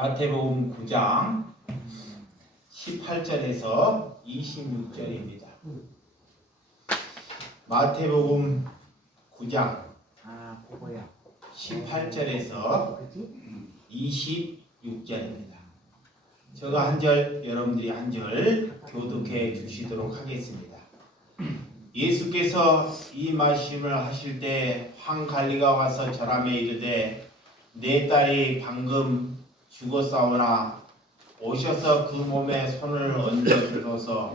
마태복음 9장 18절에서 26절입니다. 마태복음 9장 18절에서 26절입니다. 제가 한 절, 여러분들이 한 절 교독해 주시도록 하겠습니다. 예수께서 이 말씀을 하실 때 황갈리가 와서 저람에 이르되 내 딸이 방금 죽었사오나 오셔서 그 몸에 손을 얹어 주소서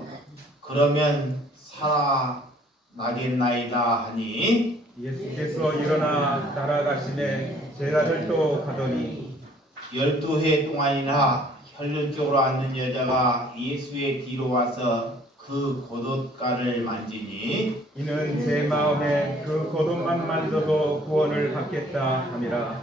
그러면 살아나겠나이다 하니 예수께서 일어나 따라가시매 제자들도 가더니 12해 동안이나 혈륜적으로 앉는 여자가 예수의 뒤로 와서 그 겉옷가를 만지니 이는 제 마음에 그 겉옷만 만져도 구원을 받겠다 함이라.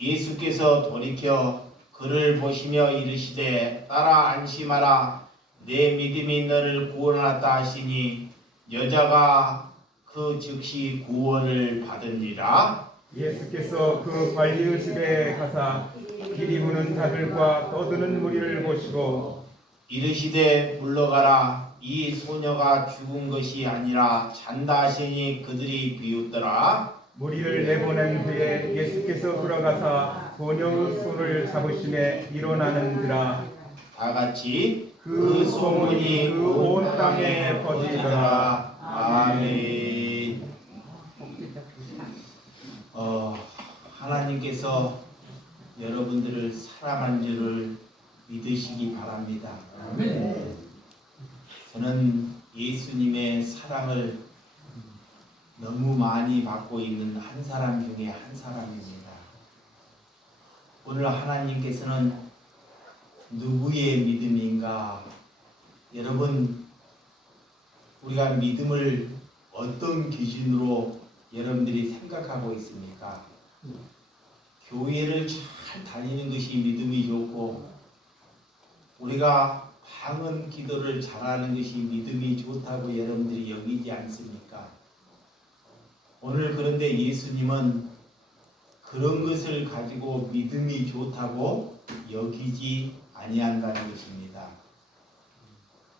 예수께서 돌이켜 그를 보시며 이르시되 딸아 안심하라 내 믿음이 너를 구원하였다 하시니 여자가 그 즉시 구원을 받으니라. 예수께서 그 관리의 집에 가사 길이 부는 자들과 떠드는 무리를 보시고 이르시되 물러가라 이 소녀가 죽은 것이 아니라 잔다 하시니 그들이 비웃더라. 무리를 내보낸 후에 예수께서 돌아가사 소녀의 손을 잡으심에 일어나는지라. 다 같이 그 소문이 그 온 땅에 퍼지더라. 아멘. 하나님께서 여러분들을 사랑한 줄을 믿으시기 바랍니다. 저는 예수님의 사랑을 너무 많이 받고 있는 한 사람 중에 한 사람입니다. 오늘 하나님께서는 누구의 믿음인가? 여러분, 우리가 믿음을 어떤 기준으로 여러분들이 생각하고 있습니까? 교회를 잘 다니는 것이 믿음이 좋고 우리가 방언 기도를 잘하는 것이 믿음이 좋다고 여러분들이 여기지 않습니까? 오늘 그런데 예수님은 그런 것을 가지고 믿음이 좋다고 여기지 아니한다는 것입니다.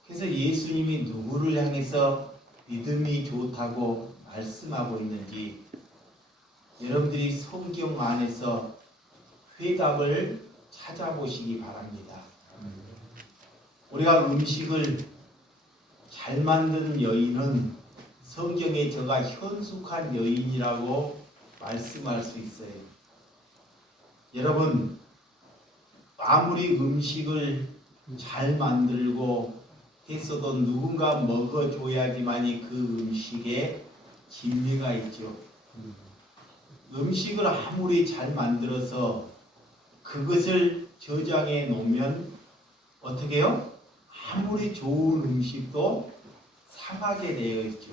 그래서 예수님이 누구를 향해서 믿음이 좋다고 말씀하고 있는지 여러분들이 성경 안에서 회답을 찾아보시기 바랍니다. 우리가 음식을 잘 만드는 여인은 성경에 저가 현숙한 여인이라고 말씀할 수 있어요. 여러분, 아무리 음식을 잘 만들고 했어도 누군가 먹어줘야지만이 그 음식에 진미가 있죠. 음식을 아무리 잘 만들어서 그것을 저장해 놓으면 어떻게 해요? 아무리 좋은 음식도 상하게 되어 있죠.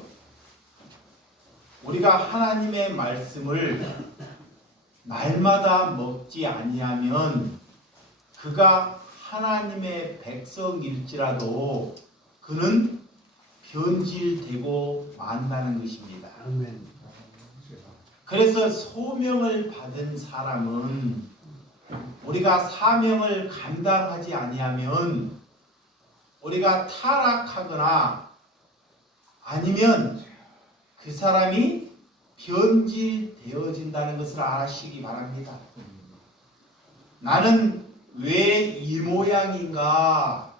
우리가 하나님의 말씀을 날마다 먹지 아니하면 그가 하나님의 백성일지라도 그는 변질되고 만다는 것입니다. 그래서 소명을 받은 사람은 우리가 사명을 감당하지 아니하면 우리가 타락하거나 아니면 그 사람이 변질되어진다는 것을 아시기 바랍니다. 나는 왜 이 모양인가?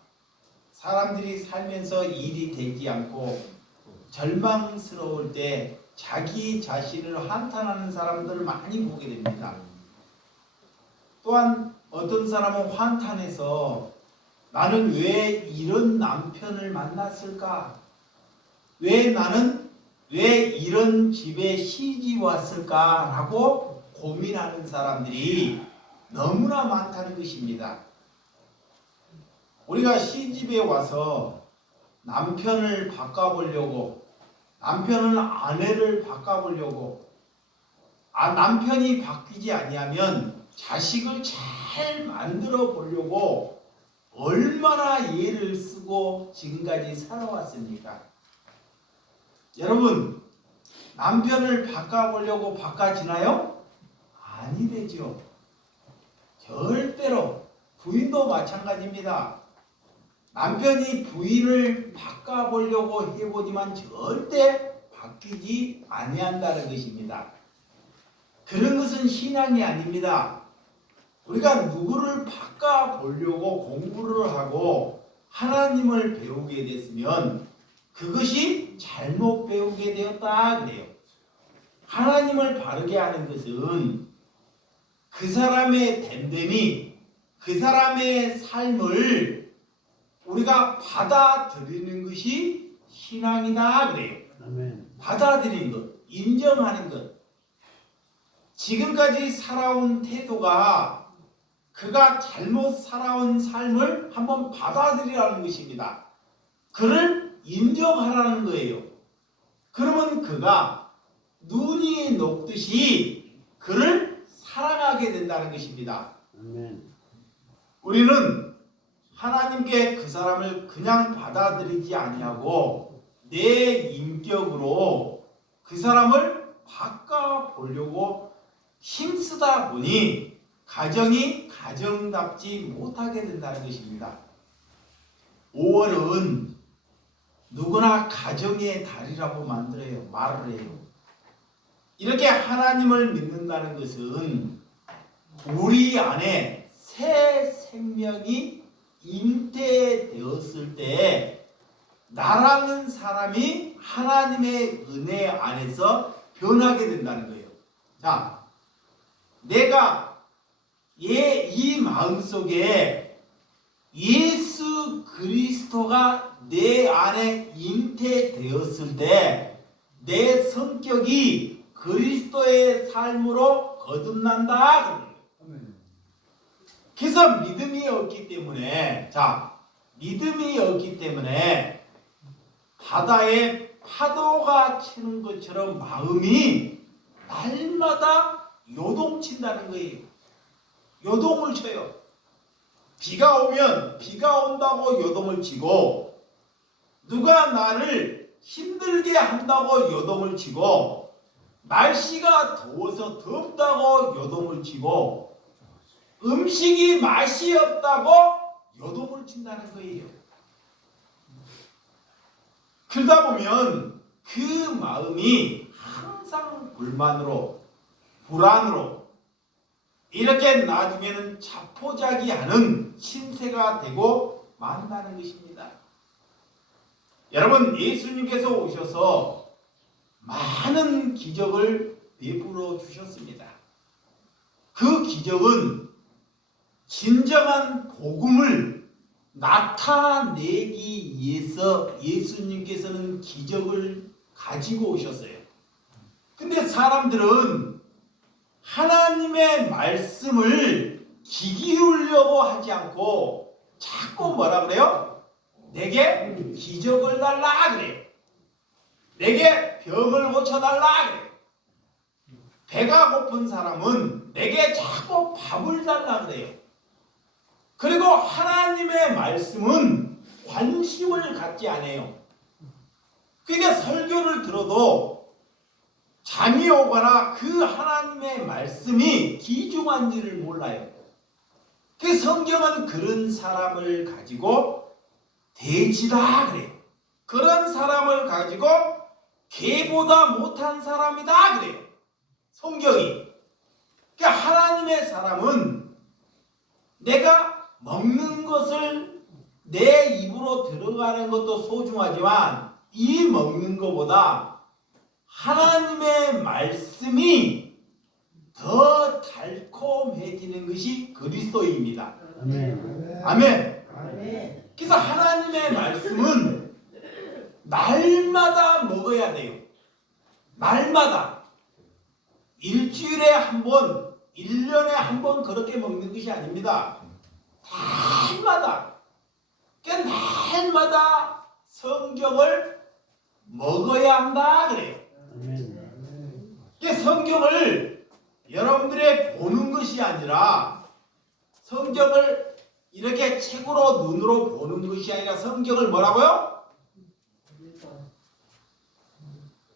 사람들이 살면서 일이 되지 않고 절망스러울 때 자기 자신을 한탄하는 사람들을 많이 보게 됩니다. 또한 어떤 사람은 한탄해서 나는 왜 이런 남편을 만났을까? 나는 왜 이런 집에 시집 왔을까? 라고 고민하는 사람들이 너무나 많다는 것입니다. 우리가 시집에 와서 남편을 바꿔보려고 남편은 아내를 바꿔보려고 남편이 바뀌지 아니하면 자식을 잘 만들어 보려고 얼마나 애를 쓰고 지금까지 살아왔습니까? 여러분, 남편을 바꿔보려고 바꿔지나요? 아니 되죠. 절대로 부인도 마찬가지입니다. 남편이 부인을 바꿔보려고 해보지만 절대 바뀌지 아니한다는 것입니다. 그런 것은 신앙이 아닙니다. 우리가 누구를 바꿔보려고 공부를 하고 하나님을 배우게 됐으면 그것이 잘못 배우게 되었다 그래요. 하나님을 바르게 하는 것은 그 사람의 됨됨이, 그 사람의 삶을 우리가 받아들이는 것이 신앙이다 그래요. 아멘. 받아들이는 것, 인정하는 것. 지금까지 살아온 태도가 그가 잘못 살아온 삶을 한번 받아들이라는 것입니다. 그를 인정하라는 거예요. 그러면 그가 눈이 녹듯이 그를 사랑하게 된다는 것입니다. 아멘. 우리는 하나님께 그 사람을 그냥 받아들이지 아니하고 내 인격으로 그 사람을 바꿔보려고 힘쓰다 보니 가정이 가정답지 못하게 된다는 것입니다. 5월은 누구나 가정의 달이라고 말을 해요. 이렇게 하나님을 믿는다는 것은 우리 안에 새 생명이 잉태되었을 때 나라는 사람이 하나님의 은혜 안에서 변하게 된다는 거예요. 자, 내가 이 마음속에 예수 그리스도가 내 안에 잉태되었을 때 내 성격이 그리스도의 삶으로 거듭난다. 그래서 믿음이 없기 때문에 바다에 파도가 치는 것처럼 마음이 날마다 요동친다는 거예요. 요동을 쳐요. 비가 오면 비가 온다고 요동을 치고 누가 나를 힘들게 한다고 요동을 치고 날씨가 더워서 덥다고 요동을 치고 음식이 맛이 없다고 요동을 친다는 거예요. 그러다 보면 그 마음이 항상 불만으로 불안으로 이렇게 나중에는 자포자기하는 신세가 되고 만다는 것입니다. 여러분, 예수님께서 오셔서 많은 기적을 베풀어 주셨습니다. 그 기적은 진정한 복음을 나타내기 위해서 예수님께서는 기적을 가지고 오셨어요. 근데 사람들은 하나님의 말씀을 귀 기울려고 하지 않고 자꾸 뭐라 그래요? 내게 기적을 달라 그래요. 내게 병을 고쳐달라 그래요. 배가 고픈 사람은 내게 자꾸 밥을 달라 그래요. 그리고 하나님의 말씀은 관심을 갖지 않아요. 그러니까 설교를 들어도 잠이 오거나 그 하나님의 말씀이 귀중한지를 몰라요. 그 성경은 그런 사람을 가지고 돼지다 그래요. 그런 사람을 가지고 개보다 못한 사람이다 그래요. 성경이. 그러니까 하나님의 사람은 내가 먹는 것을 내 입으로 들어가는 것도 소중하지만 이 먹는 것보다 하나님의 말씀이 더 달콤해지는 것이 그리스도입니다. 아멘. 아멘. 아멘. 그래서 하나님의 말씀은 날마다 먹어야 돼요. 날마다. 일주일에 한 번, 1년에 한 번 그렇게 먹는 것이 아닙니다. 날마다. 그러니까 날마다 성경을 먹어야 한다 그래요. 아멘. 그러니까 성경을 여러분들이 보는 것이 아니라 성경을 이렇게 책으로 눈으로 보는 것이 아니라 성경을 뭐라고요?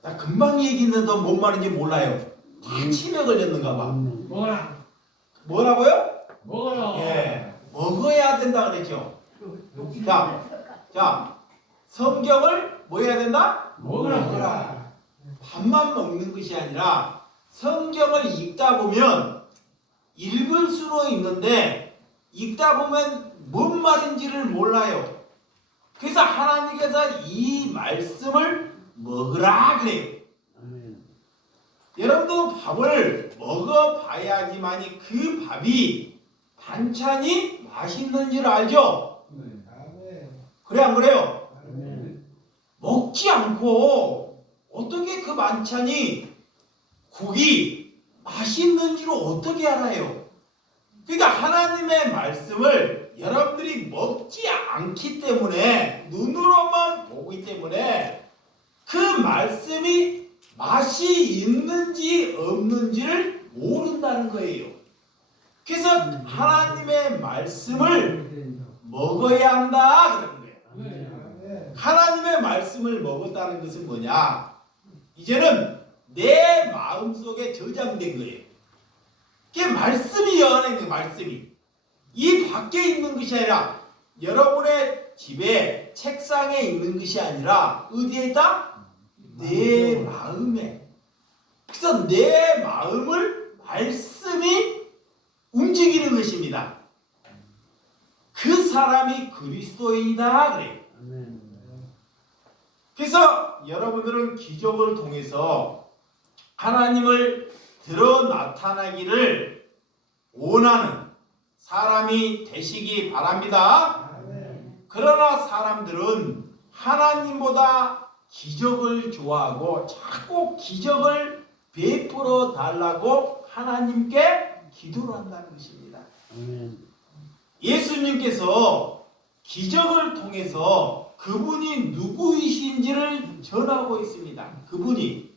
나 금방 얘기했는데 뭔 말인지 몰라요. 다 치매 걸렸는가 봐. 아멘. 뭐라? 뭐라고요? 뭐라? 예, 먹어. 된다 그랬죠. 자, 성경을 뭐 해야 된다? 먹으라. 밥만 먹는 것이 아니라 성경을 읽다 보면 읽을 수는 있는데 읽다 보면 뭔 말인지를 몰라요. 그래서 하나님께서 이 말씀을 먹으라 그래요. 아멘. 여러분도 밥을 먹어봐야지만이 그 밥이 반찬이 맛있는 줄 알죠? 그래 안 그래요? 아멘. 먹지 않고 어떻게 그 반찬이 국이 맛있는 줄 어떻게 알아요? 그러니까 하나님의 말씀을 여러분들이 먹지 않기 때문에 눈으로만 보기 때문에 그 말씀이 맛이 있는지 없는지를 모른다는 거예요. 그래서 하나님의 말씀을 먹어야 한다 그러는 거예요. 아멘. 하나님의 말씀을 먹었다는 것은 뭐냐? 이제는 내 마음속에 저장된 거예요. 그게 말씀이 여 안에 있는 말씀이 이 밖에 있는 것이 아니라 여러분의 집에 책상에 있는 것이 아니라 어디에 있다? 내 마음에. 그래서 내 마음을 말씀이 움직이는 것입니다. 그 사람이 그리스도인이다 그래요. 아멘. 그래서 여러분들은 기적을 통해서 하나님을 드러 나타나기를 원하는 사람이 되시기 바랍니다. 아멘. 그러나 사람들은 하나님보다 기적을 좋아하고 자꾸 기적을 베풀어 달라고 하나님께 기도를 한다는 것입니다. 아멘. 예수님께서 기적을 통해서 그분이 누구이신지를 전하고 있습니다. 그분이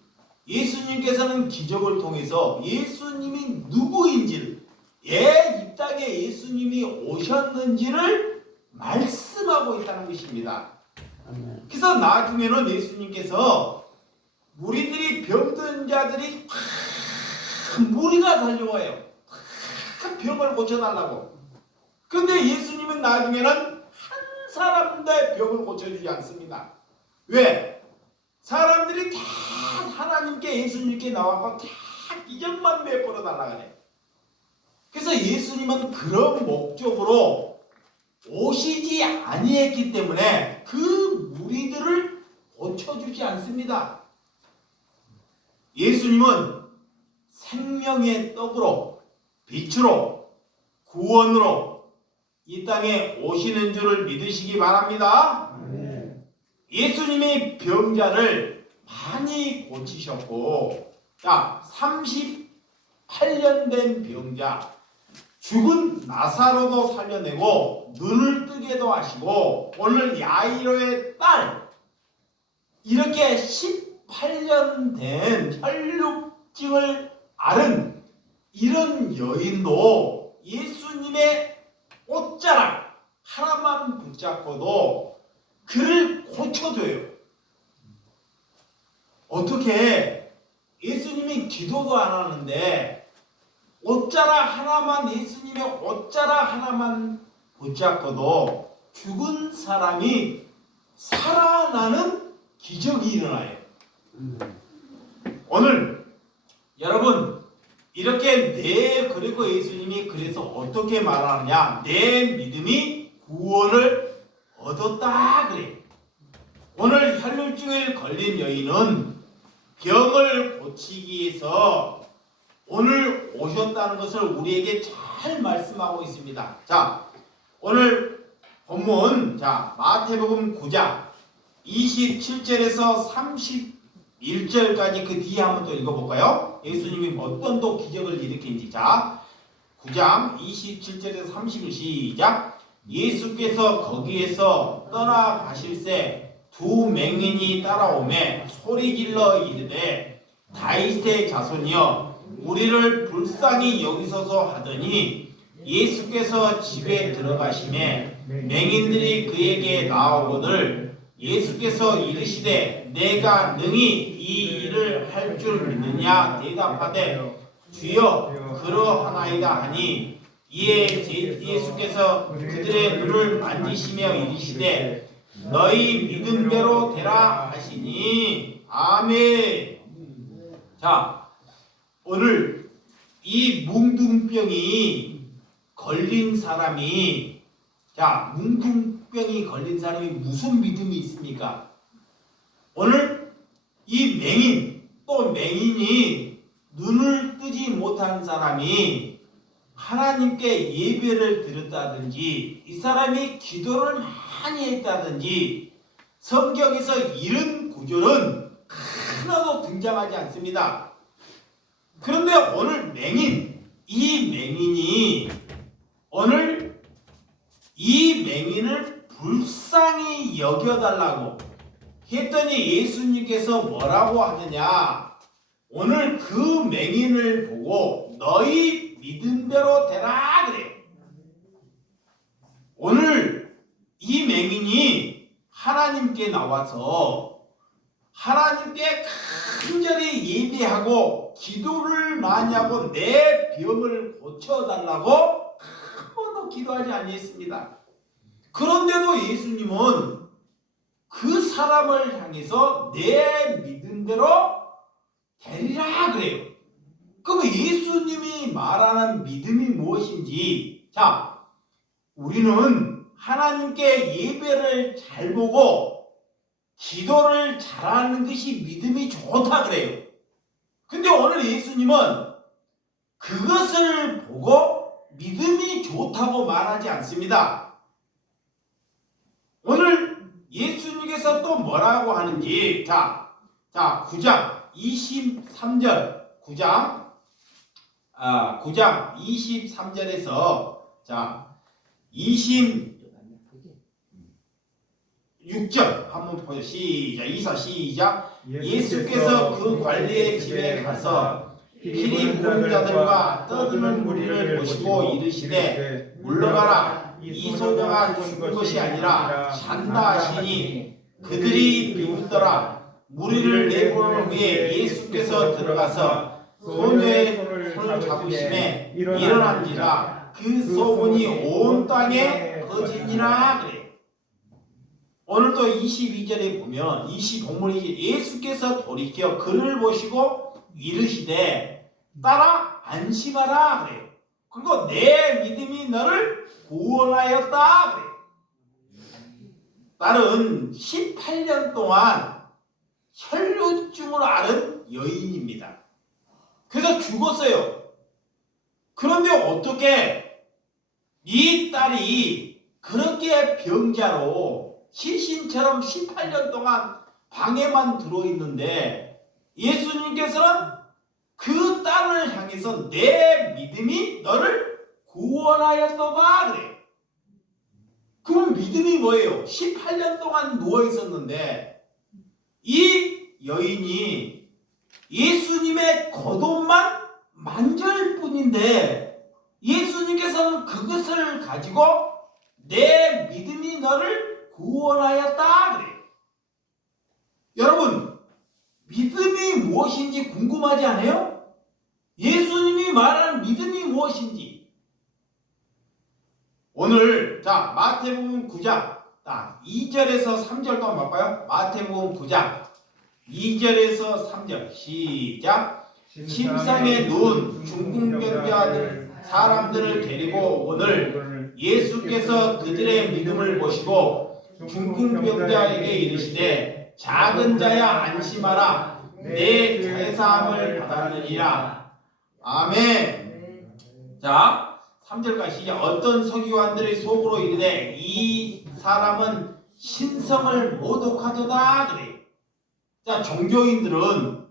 예수님께서는 기적을 통해서 예수님이 누구인지를 이 땅에 예수님이 오셨는지를 말씀하고 있다는 것입니다. 아멘. 그래서 나중에는 예수님께서 무리들이 병든 자들이 무리가 달려와요. 병을 고쳐달라고. 그런데 예수님은 나중에는 한 사람도 병을 고쳐주지 않습니다. 왜? 사람들이 다 하나님께 예수님께 나와서 다 기적만 베풀어 달라 그래. 그래서 예수님은 그런 목적으로 오시지 아니했기 때문에 그 무리들을 고쳐주지 않습니다. 예수님은 생명의 떡으로 빛으로 구원으로 이 땅에 오시는 줄을 믿으시기 바랍니다. 아멘. 예수님이 병자를 많이 고치셨고, 자, 38년 된 병자, 죽은 나사로도 살려내고 눈을 뜨게도 하시고, 오늘 야이로의 딸, 이렇게 18년 된 혈육증을 앓은 이런 여인도 예수님의 옷자락 하나만 붙잡고도 그를 고쳐줘요. 어떻게 예수님이 기도도 안 하는데 옷자락 하나만, 예수님의 옷자락 하나만 붙잡고도 죽은 사람이 살아나는 기적이 일어나요. 오늘 여러분 이렇게 그리고 예수님이 그래서 어떻게 말하느냐, 내 믿음이 구원을 얻었다 그래. 오늘 혈류증에 걸린 여인은 병을 고치기 위해서 오늘 오셨다는 것을 우리에게 잘 말씀하고 있습니다. 자, 오늘 본문, 자, 마태복음 9장 27절에서 31절까지 그 뒤에 한번 또 읽어볼까요? 예수님이 어떤 또 기적을 일으킨지. 자, 9장 27절에서 30절 시작. 예수께서 거기에서 떠나가실새 두 맹인이 따라오매 소리질러 이르되 다윗의 자손이여 우리를 불쌍히 여기소서 하더니 예수께서 집에 들어가시매 맹인들이 그에게 나오거늘 예수께서 이르시되 내가 능히 이 일을 할 줄 믿느냐 대답하되 주여 그러하나이다 하니 이에 예수께서 그들의 눈을 만지시며 이르시되 너희 믿음대로 되라 하시니. 아멘. 자, 오늘 이 뭉둥병이 걸린 사람이, 자, 뭉둥병이 걸린 사람이 무슨 믿음이 있습니까? 오늘 이 맹인, 또 맹인이 눈을 뜨지 못한 사람이 하나님께 예배를 드렸다든지, 이 사람이 기도를 많이 했다든지, 성경에서 이런 구절은 하나도 등장하지 않습니다. 그런데 오늘 이 맹인이 오늘 이 맹인을 불쌍히 여겨달라고 했더니 예수님께서 뭐라고 하느냐? 오늘 그 맹인을 보고 너희 믿음대로 되라 그래요. 오늘 이 맹인이 하나님께 나와서 하나님께 간절히 예배하고 기도를 많이 하고 내 병을 고쳐달라고 한 번도 기도하지 아니했습니다. 그런데도 예수님은 그 사람을 향해서 내 믿음대로 되리라 그래요. 그럼 예수님이 말하는 믿음이 무엇인지, 자, 우리는 하나님께 예배를 잘 보고 기도를 잘하는 것이 믿음이 좋다 그래요. 근데 오늘 예수님은 그것을 보고 믿음이 좋다고 말하지 않습니다. 오늘 예수님께서 또 뭐라고 하는지, 자 9장 23절 9장 23절에서 자 26절 한번 보죠. 시작. 예수께서 그 관리의 집에 가서 피리 부은 자들과 떠드는 무리를 보시고 이르시되 물러가라. 이 소녀가 죽은 것이 아니라 산다 하시니 그들이 비웃더라. 무리를 내보는 후에 예수께서 들어가서 소녀의 손을 잡으심에 일어난지라. 그 소문이 온 땅에 퍼지니라 그래. 오늘도 22절에 보면 본문이 예수께서 돌이켜 그를 보시고 이르시되 따라 안심하라 그래요. 그리고 내 믿음이 너를 구원하였다 그래요. 딸은 18년 동안 혈루증으로 앓은 여인입니다. 그래서 죽었어요. 그런데 어떻게 이 딸이 그렇게 병자로 시신처럼 18년 동안 방에만 들어있는데 예수님께서는 그 딸을 향해서 내 믿음이 너를 구원하였도다 그래. 그럼 믿음이 뭐예요? 18년 동안 누워있었는데 이 여인이 예수님의 겉옷만 만질 뿐인데 예수님께서는 그것을 가지고 내 믿음이 너를 구원하였다 그래. 여러분, 믿음이 무엇인지 궁금하지 않아요? 예수님이 말하는 믿음이 무엇인지. 오늘 자 마태복음 9장 2절에서 3절 또 한번 볼까요? 마태복음 9장 2절에서 3절 시작. 침상에 누운 중풍병자들 사람들을 데리고 오늘 예수께서 그들의 믿음을 보시고 중풍병자에게 이르시되 작은 자야 안심하라. 내 제사함을 받았느니라. 아멘. 자 3절까지 시작. 어떤 서기관들이 속으로 이르되 이 사람은 신성을 모독하도다 그래. 자 종교인들은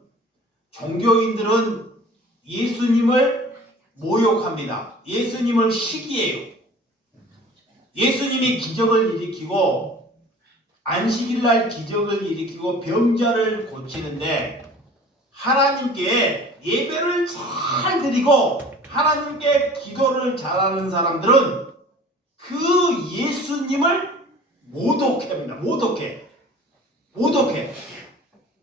예수님을 모욕합니다. 예수님을 시기해요. 예수님이 기적을 일으키고 안식일날 기적을 일으키고 병자를 고치는데 하나님께 예배를 잘 드리고 하나님께 기도를 잘하는 사람들은 그 예수님을 모독합니다. 모독해.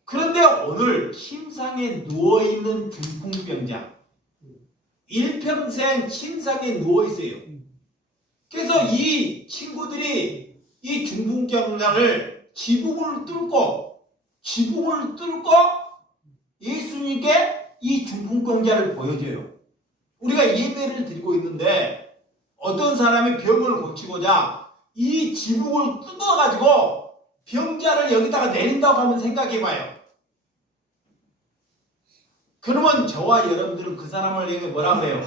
그런데 오늘 침상에 누워있는 중풍병자 일평생 침상에 누워 있어요. 그래서 이 친구들이 이 중풍병자를 지붕을 뚫고 예수님께 이 중풍병자를 보여줘요. 우리가 예배를 드리고 있는데 어떤 사람이 병을 고치고자 이 지붕을 뜯어가지고 병자를 여기다가 내린다고 하면 생각해봐요. 그러면 저와 여러분들은 그 사람을 뭐라 그래요?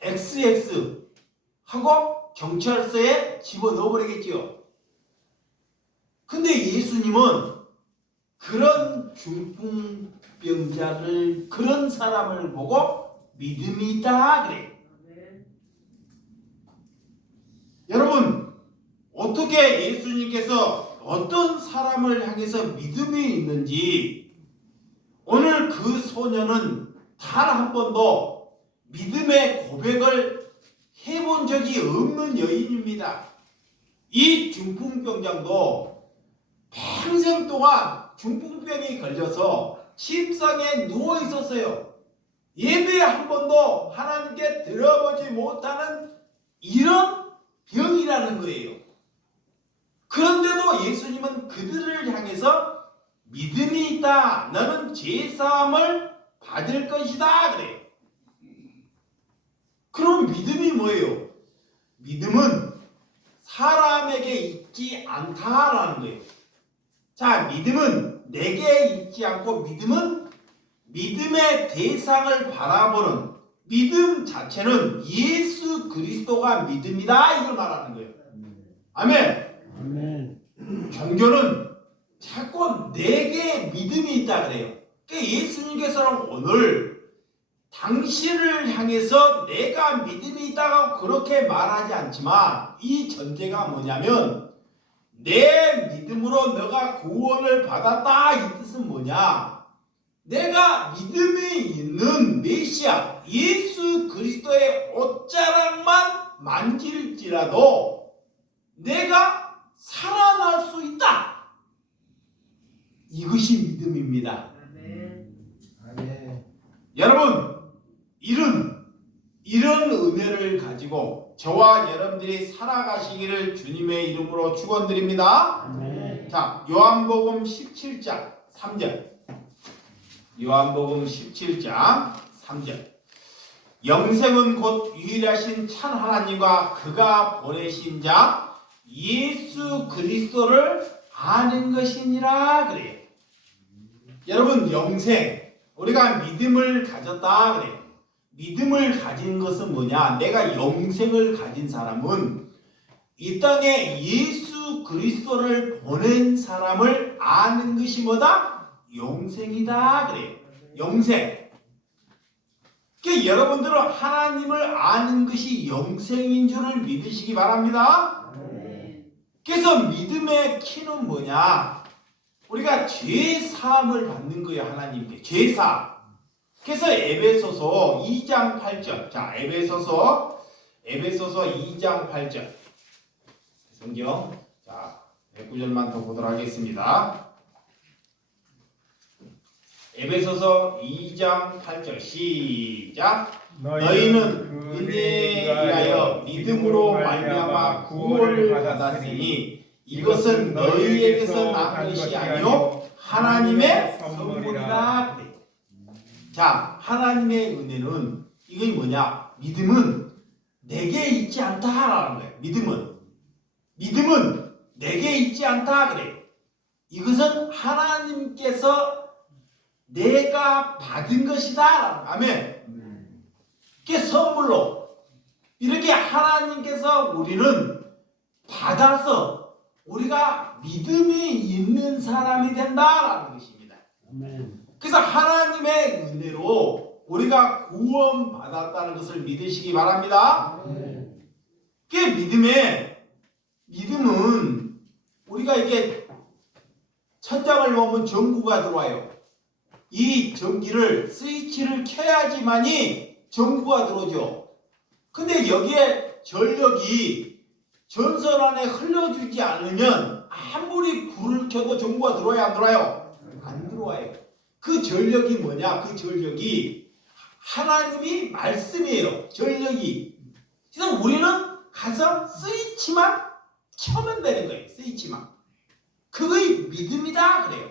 XX 하고 경찰서에 집어넣어버리겠지요. 근데 예수님은 그런 중풍병자를, 그런 사람을 보고 믿음이 있다 그래요. 여러분, 어떻게 예수님께서 어떤 사람을 향해서 믿음이 있는지 오늘 그 소녀는 단 한 번도 믿음의 고백을 해본 적이 없는 여인입니다. 이 중풍병자도 평생 동안 중풍병이 걸려서 침상에 누워 있었어요. 예배 한 번도 하나님께 들어보지 못하는 이런 병이라는 거예요. 그런데도 예수님은 그들을 향해서 믿음이 있다. 너는 죄사함을 받을 것이다. 그래요. 그럼 믿음이 뭐예요? 믿음은 사람에게 있지 않다라는 거예요. 자, 믿음은 내게 있지 않고 믿음은 믿음의 대상을 바라보는 믿음 자체는 예수 그리스도가 믿음이다. 이걸 말하는 거예요. 아멘. 아멘. 종교는 자꾸 내게 믿음이 있다 그래요. 그러니까 예수님께서는 오늘 당신을 향해서 내가 믿음이 있다고 그렇게 말하지 않지만 이 전제가 뭐냐면 내 믿음으로 너가 구원을 받았다 이 뜻은 뭐냐? 내가 믿음이 있는 메시아 예수 그리스도의 옷자락만 만질지라도 내가 살아날 수 있다. 이것이 믿음입니다. 아멘. 여러분, 이런 은혜를 가지고 저와 여러분들이 살아가시기를 주님의 이름으로 축원드립니다. 아멘. 자, 요한복음 17장 3절. 요한복음 17장 3절. 영생은 곧 유일하신 참 하나님과 그가 보내신 자 예수 그리스도를 아는 것이니라 그래요. 여러분, 영생, 우리가 믿음을 가졌다 그래요. 믿음을 가진 것은 뭐냐? 내가 영생을 가진 사람은 이 땅에 예수 그리스도를 보낸 사람을 아는 것이 뭐다? 영생이다 그래요. 영생. 그러니까 여러분들은 하나님을 아는 것이 영생인 줄을 믿으시기 바랍니다. 그래서 믿음의 키는 뭐냐? 우리가 죄 사함을 받는 거예요. 하나님께 죄 사함. 그래서 에베소서 2장 8절. 자, 에베소서 2장 8절. 성경. 자, 109절만 더 보도록 하겠습니다. 에베소서 2장 8절 시작. 너희는 은혜에 의하여 믿음으로 말미암아 구원을 받았으니 이것은 너희에게서 난 것이 아니요 하나님의 선물이라. 자, 하나님의 은혜는 이게 뭐냐? 믿음은 내게 있지 않다라는 거예요. 믿음은 내게 있지 않다 그래. 이것은 하나님께서 내가 받은 것이다. 아멘. 그게 선물로 이렇게 하나님께서 우리는 받아서 우리가 믿음이 있는 사람이 된다라는 것입니다. 아멘. 그래서 하나님의 은혜로 우리가 구원받았다는 것을 믿으시기 바랍니다. 아멘. 그게 믿음은 우리가 이렇게 천장을 보면 전구가 들어와요. 이 전기를 스위치를 켜야지만이 전구가 들어오죠. 근데 여기에 전력이 전선 안에 흘러주지 않으면 아무리 불을 켜도 전구가 들어와요, 안 들어와요? 안 들어와요. 그 전력이 뭐냐? 그 전력이 하나님이 말씀이에요. 전력이. 그래서 우리는 가서 스위치만 켜면 되는 거예요. 스위치만. 그거의 믿음이다 그래요.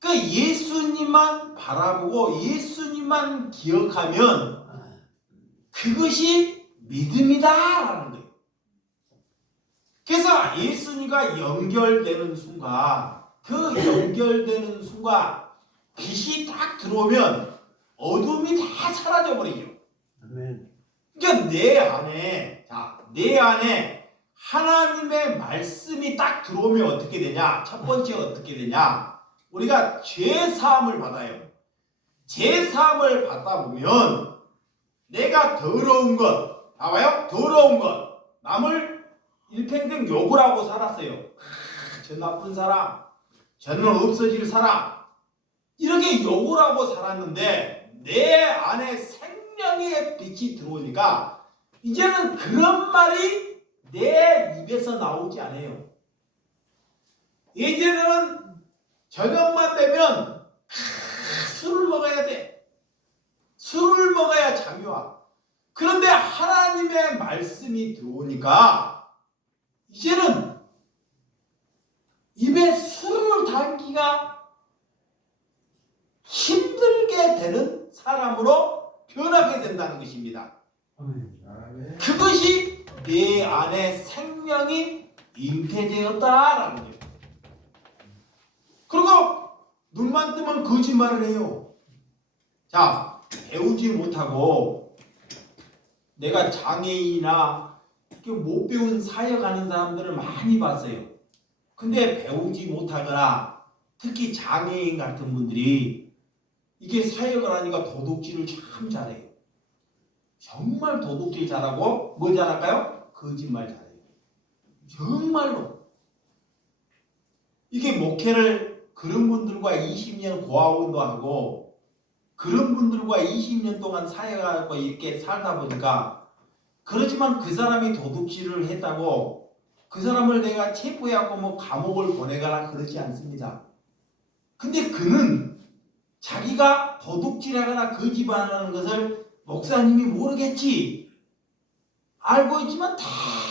그 예수님만 바라보고 예수님만 기억하면 그것이 믿음이다라는 거예요. 그래서 예수님과 연결되는 순간, 그 연결되는 순간 빛이 딱 들어오면 어둠이 다 사라져 버리죠. 아멘. 그러니까 내 안에 하나님의 말씀이 딱 들어오면 어떻게 되냐? 첫 번째 어떻게 되냐? 우리가 죄 사함을 받아요. 죄 사함을 받다 보면 내가 더러운 것, 봐봐요. 더러운 것, 남을 일평생 욕을 하고 살았어요. 저 나쁜 사람, 저는 없어질 사람, 이렇게 욕을 하고 살았는데 내 안에 생명의 빛이 들어오니까 이제는 그런 말이 내 입에서 나오지 않아요. 이제는 저녁만 되면 술을 먹어야 돼. 술을 먹어야 잠이 와. 그런데 하나님의 말씀이 들어오니까 이제는 입에 술을 담기가 힘들게 되는 사람으로 변하게 된다는 것입니다. 그것이 내 안에 생명이 잉태되었다라는 거예요. 그리고 눈만 뜨면 거짓말을 해요. 자, 배우지 못하고 내가 장애인이나 못 배운 사역하는 사람들을 많이 봤어요. 근데 배우지 못하거나 특히 장애인 같은 분들이 이게 사역을 하니까 도둑질을 참 잘해요. 정말 도둑질 잘하고 뭐 잘할까요? 거짓말 잘해요. 정말로. 이게 목회를 그런 분들과 20년 고아원도 하고 그런 분들과 20년 동안 사역하고 이렇게 살다 보니까 그렇지만 그 사람이 도둑질을 했다고 그 사람을 내가 체포해갖고 뭐 감옥을 보내거나 그러지 않습니다. 근데 그는 자기가 도둑질하거나 거짓말하는 것을 목사님이 모르겠지. 알고 있지만 다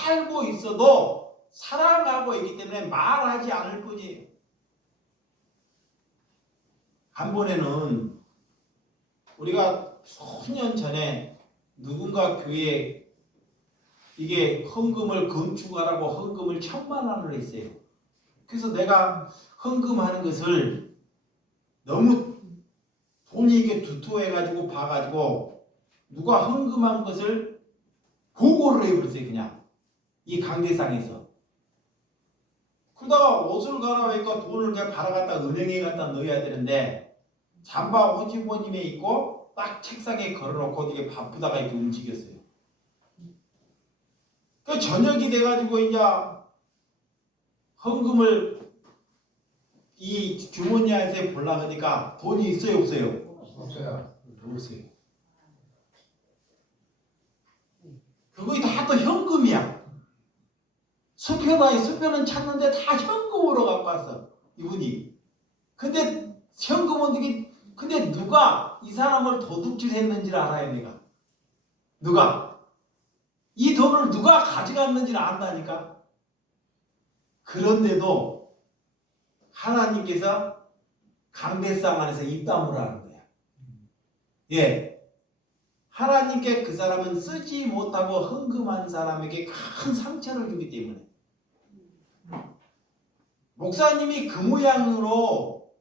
알고 있어도 사랑하고 있기 때문에 말하지 않을 거지. 한 번에는 우리가 수년 전에 누군가 교회에 이게 헌금을 건축하라고 헌금을 1,000,000원을 했어요. 그래서 내가 헌금하는 것을 너무 돈이 이게 두터워해가지고 봐가지고 누가 헌금한 것을 보고를 해버렸어요. 그냥 이 강대상에서. 그러다가 옷을 갈아입고 돈을 그냥 받아갖다 은행에 갖다 넣어야 되는데 잠바 호지보님에 있고 딱 책상에 걸어놓고 이게 바쁘다가 이렇게 움직였어요. 그 저녁이 돼가지고 이제 헌금을 이 주머니에서 보려고 하니까 돈이 있어요 없어요? 없어요. 없어요. 그거이 다 또 현금이야. 수표는 찾는데 다 현금으로 갖고 왔어 이분이. 근데 현금은 되게 근데 누가 이 사람을 도둑질했는지를 알아요 내가. 누가 이 돈을 누가 가져갔는지를 안다니까. 그런데도 하나님께서 강대상 안에서 입담을 하는 거야. 예. 하나님께 그 사람은 쓰지 못하고 헌금한 사람에게 큰 상처를 주기 때문에 목사님이 그 모양으로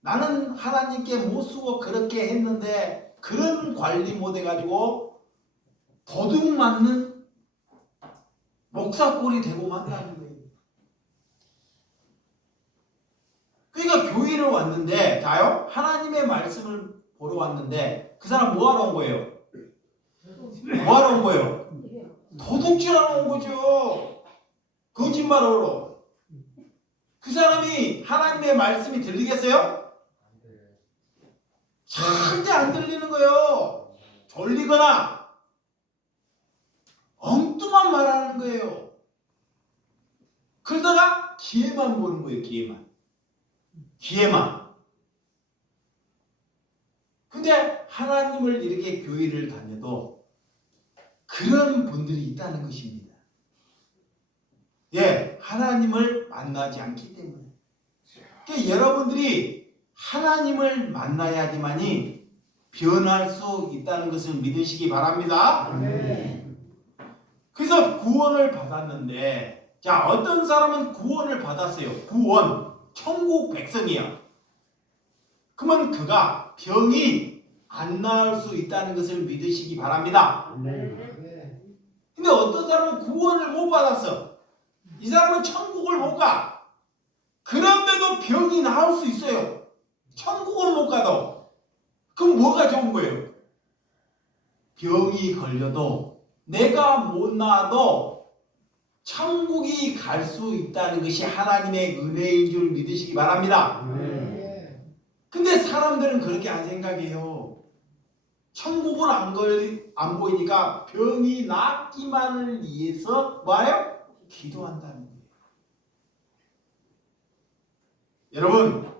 나는 하나님께 못 쓰고 그렇게 했는데 그런 관리 못 해가지고 도둑 맞는 목사꼴이 되고 만다는 거예요. 그러니까 교회를 왔는데 자요 하나님의 말씀을 보러 왔는데 그 사람 뭐하러 온 거예요? 뭐하러 온 거예요? 도둑질하러 온 거죠. 거짓말하러. 그 사람이 하나님의 말씀이 들리겠어요? 절대 안 들리는 거예요. 졸리거나 엉뚱한 말하는 거예요. 그러다가 기회만 보는 거예요. 기회만. 근데 하나님을 이렇게 교회를 다녀도 그런 분들이 있다는 것입니다. 예, 하나님을 만나지 않기 때문에. 그러니까 여러분들이 하나님을 만나야지만이 변할 수 있다는 것을 믿으시기 바랍니다. 그래서 구원을 받았는데, 자, 어떤 사람은 구원을 받았어요. 구원, 천국 백성이야. 그러면 그가 병이 안 나을 수 있다는 것을 믿으시기 바랍니다. 근데 어떤 사람은 구원을 못 받았어. 이 사람은 천국을 못 가. 그런데도 병이 나을 수 있어요. 천국을 못 가도. 그럼 뭐가 좋은 거예요? 병이 걸려도 내가 못 나아도 천국이 갈 수 있다는 것이 하나님의 은혜인 줄 믿으시기 바랍니다. 근데 사람들은 그렇게 안 생각해요. 천국은 안 보이니까 병이 낫기만을 위해서 뭐예요? 기도한다는 거예요. 여러분,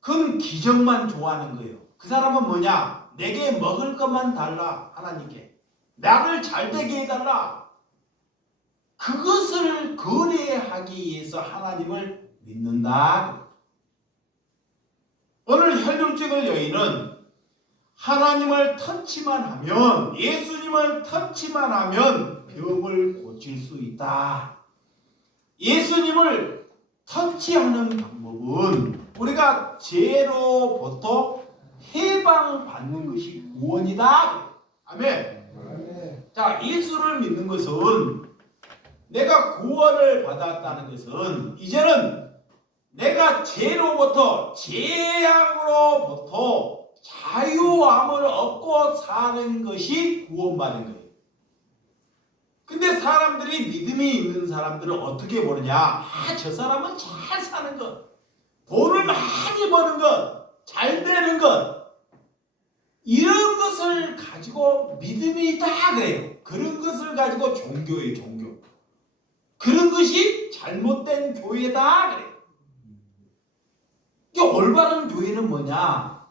그건 기적만 좋아하는 거예요. 그 사람은 뭐냐? 내게 먹을 것만 달라. 하나님께 나를 잘되게 해달라. 그것을 거래하기 위해서 하나님을 믿는다. 오늘 혈육증을 여인은 하나님을 터치만 하면, 예수님을 터치만 하면 병을 고칠 수 있다. 예수님을 터치하는 방법은 우리가 죄로부터 해방받는 것이 구원이다. 아멘. 자, 예수를 믿는 것은, 내가 구원을 받았다는 것은 이제는 내가 죄로부터, 재앙으로부터 자유함을 얻고 사는 것이 구원받은 거예요. 근데 사람들이, 믿음이 있는 사람들은 어떻게 보느냐? 저 사람은 잘 사는 것, 돈을 많이 버는 것, 잘 되는 것, 이런 것을 가지고 믿음이 있다 그래요. 그런 것을 가지고 종교예요, 종교. 그런 것이 잘못된 교회다 그래요. 올바른 교회는 뭐냐?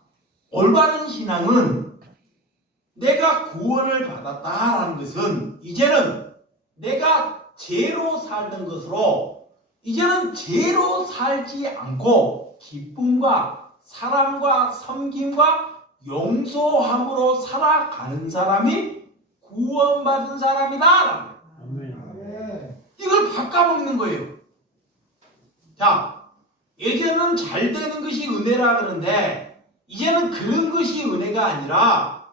올바른 신앙은 내가 구원을 받았다라는 것은 이제는 내가 죄로 살던 것으로 이제는 죄로 살지 않고 기쁨과 사랑과 섬김과 용서함으로 살아가는 사람이 구원받은 사람이다. 이걸 바꿔먹는 거예요. 자, 예전은 잘 되는 것이 은혜라 그러는데 이제는 그런 것이 은혜가 아니라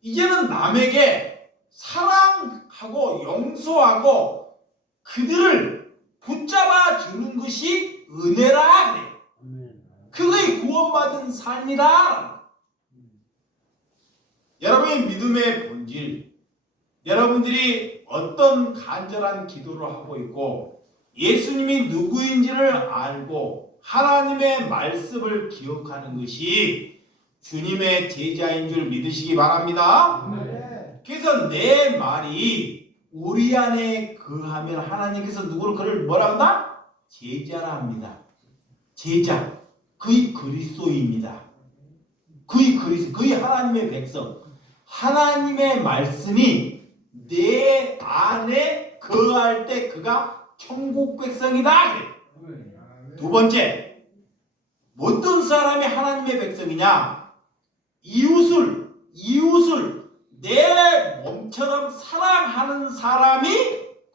이제는 남에게 사랑하고 용서하고 그들을 붙잡아 주는 것이 은혜라 그래. 그것이 구원받은 삶이다. 여러분의 믿음의 본질, 여러분들이 어떤 간절한 기도를 하고 있고 예수님이 누구인지를 알고 하나님의 말씀을 기억하는 것이 주님의 제자인 줄 믿으시기 바랍니다. 그래서 내 말이 우리 안에 거하면 하나님께서 누구를 그를 뭐라 한다? 제자라 합니다. 제자, 그의 그리스도입니다. 그의 그리스도, 그의 하나님의 백성, 하나님의 말씀이 내 안에 거할 때 그가 천국 백성이다. 두 번째, 어떤 사람이 하나님의 백성이냐? 이웃을 내 몸처럼 사랑하는 사람이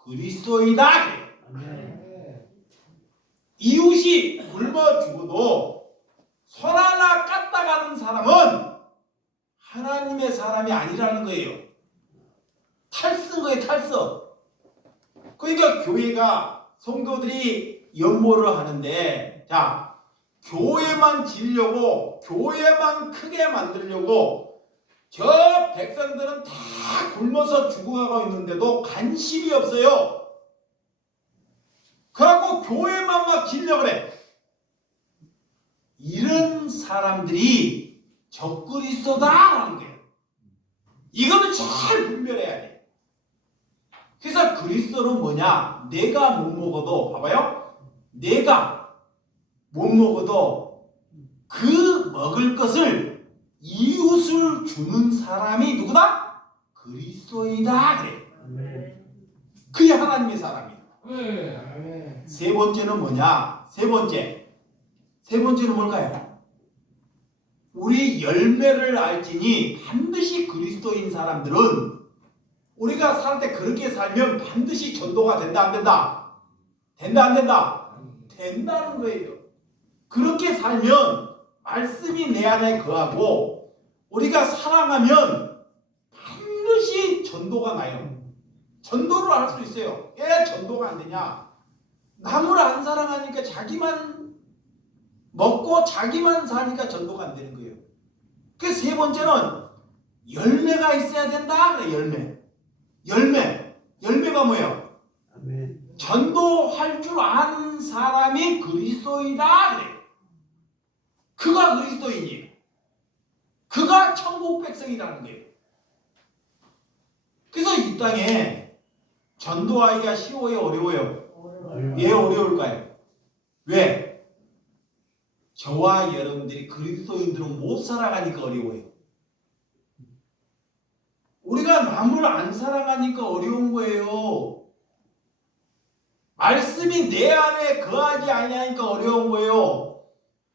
그리스도이다. 이웃이 굶어 죽어도 손 하나 까딱하는 사람은 하나님의 사람이 아니라는 거예요. 탈쓴 거예요, 탈서. 그러니까 교회가 성도들이 연모를 하는데, 자, 교회만 지려고, 교회만 크게 만들려고 저 백성들은 다 굶어서 죽어가고 있는데도 관심이 없어요. 그래갖고 교회만 막 지려고 그래. 이런 사람들이 적그리스도다라는 거예요. 이거는 잘 분별해야 돼. 그래서 그리스도는 뭐냐? 내가 못 먹어도, 봐봐요. 내가 못 먹어도 그 먹을 것을 이웃을 주는 사람이 누구다? 그리스도이다 그래. 아멘. 그게 하나님의 사람이야. 아멘. 세 번째는 뭐냐? 세 번째는 뭘까요? 우리 열매를 알지니 반드시 그리스도인 사람들은 우리가 살 때 그렇게 살면 반드시 전도가 된다 안 된다? 된다 안 된다? 된다는 거예요. 그렇게 살면 말씀이 내 안에 거하고 우리가 사랑하면 반드시 전도가 나요. 전도를 할 수 있어요. 왜 전도가 안 되냐? 남을 안 사랑하니까 자기만 먹고 자기만 사니까 전도가 안 되는 거예요. 그 세 번째는 열매가 있어야 된다 그래. 열매가 뭐예요? 아멘. 전도할 줄 아는 사람이 그리스도이다 그래. 그가 그리스도인이에요. 그가 천국 백성이라는 거예요. 그래서 이 땅에 전도하기가 쉬워요, 어려워요? 왜 어려울까요? 왜? 저와 여러분들이 그리스도인들은 못 살아가니까 어려워요. 우리가 남을 안 사랑하니까 어려운 거예요. 말씀이 내 안에 거하지 아니하니까 어려운 거예요.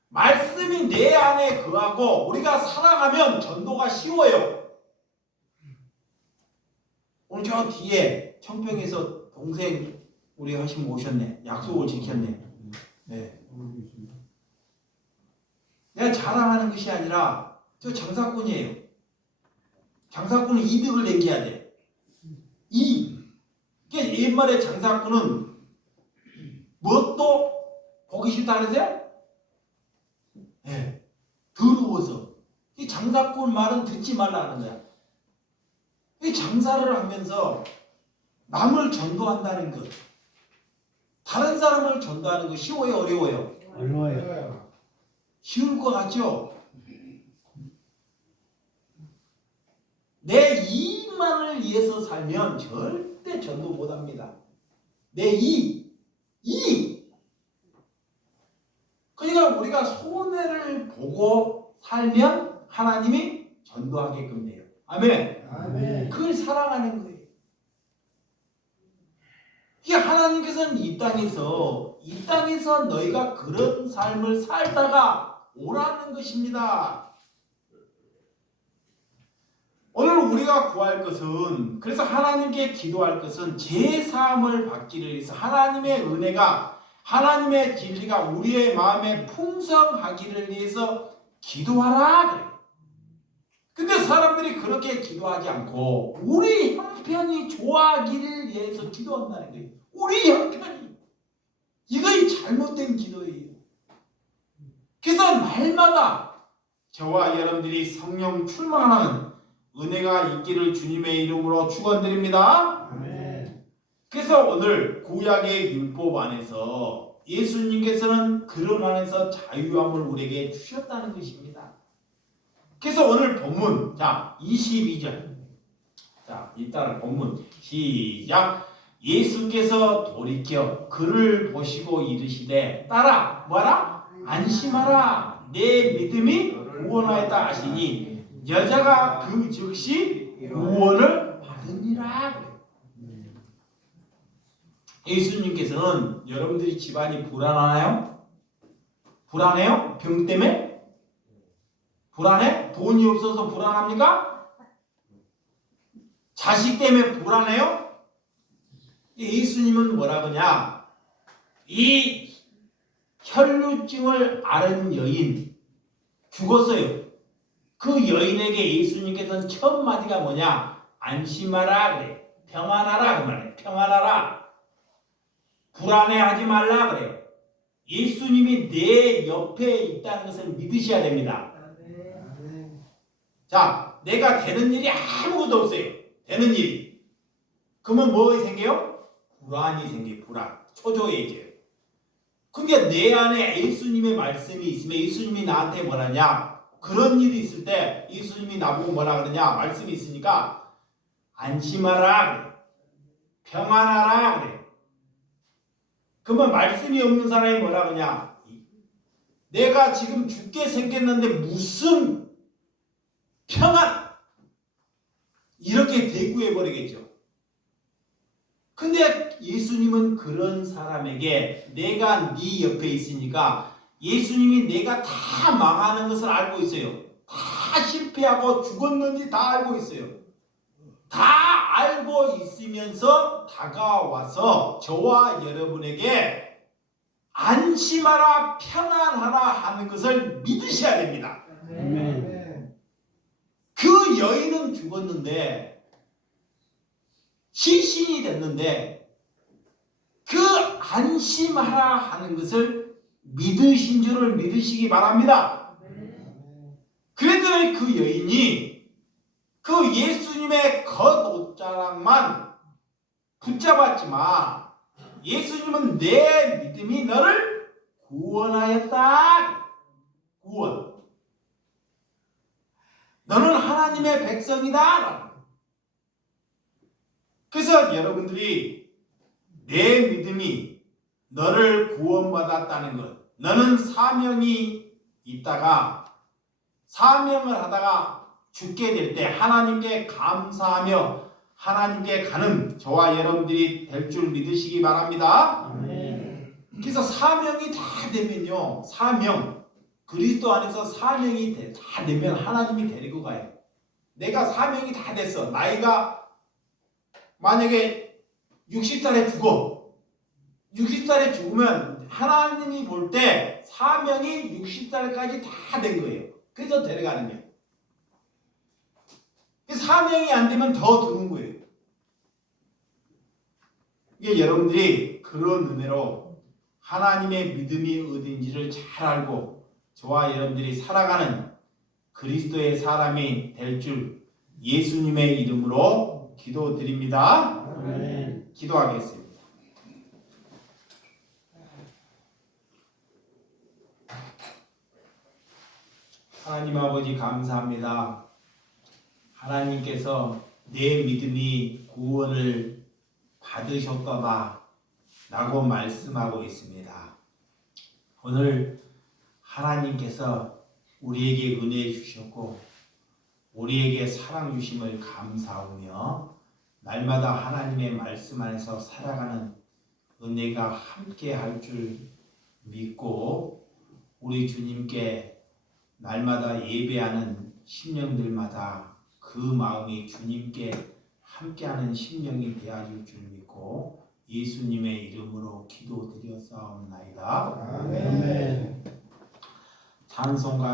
말씀이 내 안에 거하고 우리가 사랑하면 전도가 쉬워요. 오늘 저 뒤에 청평에서 동생 우리 하신 오셨네. 약속을 지켰네. 네. 내가 자랑하는 것이 아니라 저 장사꾼이에요. 장사꾼은 이득을 남겨야 돼. 그러니까 옛말에 장사꾼은 뭣도 보기 싫다 그러세요? 네. 더러워서. 이 장사꾼 말은 듣지 말라는 거야. 이 장사를 하면서 남을 전도한다는 것, 다른 사람을 전도하는 거 쉬워요, 어려워요? 어려워요. 쉬울 것 같죠? 내 이익만을 위해서 살면 절대 전도 못합니다. 내 이익. 그러니까 우리가 손해를 보고 살면 하나님이 전도하게끔 돼요. 아멘. 아멘. 그걸 사랑하는 거예요. 이게 하나님께서는 이 땅에서 너희가 그런 삶을 살다가 오라는 것입니다. 오늘 우리가 구할 것은, 그래서 하나님께 기도할 것은 제사함을 받기를 위해서 하나님의 은혜가, 하나님의 진리가 우리의 마음에 풍성하기를 위해서 기도하라 그래요. 근데 사람들이 그렇게 기도하지 않고 우리 형편이 좋아하기를 위해서 기도한다는 거예요. 우리 형편이. 이거 잘못된 기도예요. 그래서 날마다 저와 여러분들이 성령 충만하는 은혜가 있기를 주님의 이름으로 축원드립니다. 아멘. 그래서 오늘 구약의 율법 안에서 예수님께서는 그런 안에서 자유함을 우리에게 주셨다는 것입니다. 그래서 오늘 본문, 자 22절, 자 이따라 본문 시작. 예수께서 돌이켜 그를 보시고 이르시되 따라 뭐하라? 안심하라. 내 믿음이 구원하였다 하시니 여자가 그 즉시 구원을 받으니라. 예수님께서는 여러분들이 집안이 불안하나요? 불안해요? 병 때문에? 불안해? 돈이 없어서 불안합니까? 자식 때문에 불안해요? 예수님은 뭐라 그러냐? 이 혈루증을 앓은 여인 죽었어요. 그 여인에게 예수님께서는 첫 마디가 뭐냐? 안심하라 그래. 평안하라 그 말이에요. 평안하라. 불안해하지 말라 그래요. 예수님이 내 옆에 있다는 것을 믿으셔야 됩니다. 자, 내가 되는 일이 아무것도 없어요. 되는 일이. 그러면 뭐 생겨요? 불안이 생겨요. 불안. 초조해져요. 그러니까 내 안에 예수님의 말씀이 있으면 예수님이 나한테 뭐라냐? 그런 일이 있을 때 예수님이 나보고 뭐라 그러냐? 말씀이 있으니까 안심하라 그래. 평안하라 그래. 그러면 말씀이 없는 사람이 뭐라 그러냐? 내가 지금 죽게 생겼는데 무슨 평안 이렇게 대꾸해 버리겠죠. 근데 예수님은 그런 사람에게 내가 네 옆에 있으니까 예수님이 내가 다 망하는 것을 알고 있어요. 다 실패하고 죽었는지 다 알고 있어요. 다 알고 있으면서 다가와서 저와 여러분에게 안심하라 평안하라 하는 것을 믿으셔야 됩니다. 아멘. 그 여인은 죽었는데 시신이 됐는데 그 안심하라 하는 것을 믿으신 줄을 믿으시기 바랍니다. 그랬더니 그 여인이 그 예수님의 겉옷자락만 붙잡았지만 예수님은 내 믿음이 너를 구원하였다. 구원. 너는 하나님의 백성이다. 그래서 여러분들이 내 믿음이 너를 구원받았다는 것, 너는 사명이 있다가 사명을 하다가 죽게 될 때 하나님께 감사하며 하나님께 가는 저와 여러분들이 될 줄 믿으시기 바랍니다. 아멘. 그래서 사명이 다 되면요, 사명, 그리스도 안에서 사명이 다 되면 하나님이 데리고 가요. 내가 사명이 다 됐어. 나이가 만약에 60살에 죽어. 60살에 죽으면 하나님이 볼 때 사명이 60살까지 다 된 거예요. 그래서 데려가는 거예요. 사명이 안 되면 더 드는 거예요. 이게 여러분들이 그런 은혜로 하나님의 믿음이 어딘지를 잘 알고 저와 여러분들이 살아가는 그리스도의 사람이 될 줄 예수님의 이름으로 기도드립니다. 아멘. 기도하겠습니다. 하나님 아버지 감사합니다. 하나님께서 내 믿음이 구원을 받으셨다가 라고 말씀하고 있습니다. 오늘 하나님께서 우리에게 은혜 주셨고 우리에게 사랑 주심을 감사하며 날마다 하나님의 말씀 안에서 살아가는 은혜가 함께 할 줄 믿고 우리 주님께 날마다 예배하는 심령들마다 그 마음이 주님께 함께하는 심령이 되어줄 줄 믿고 예수님의 이름으로 기도드렸사옵나이다. 아멘. 찬송가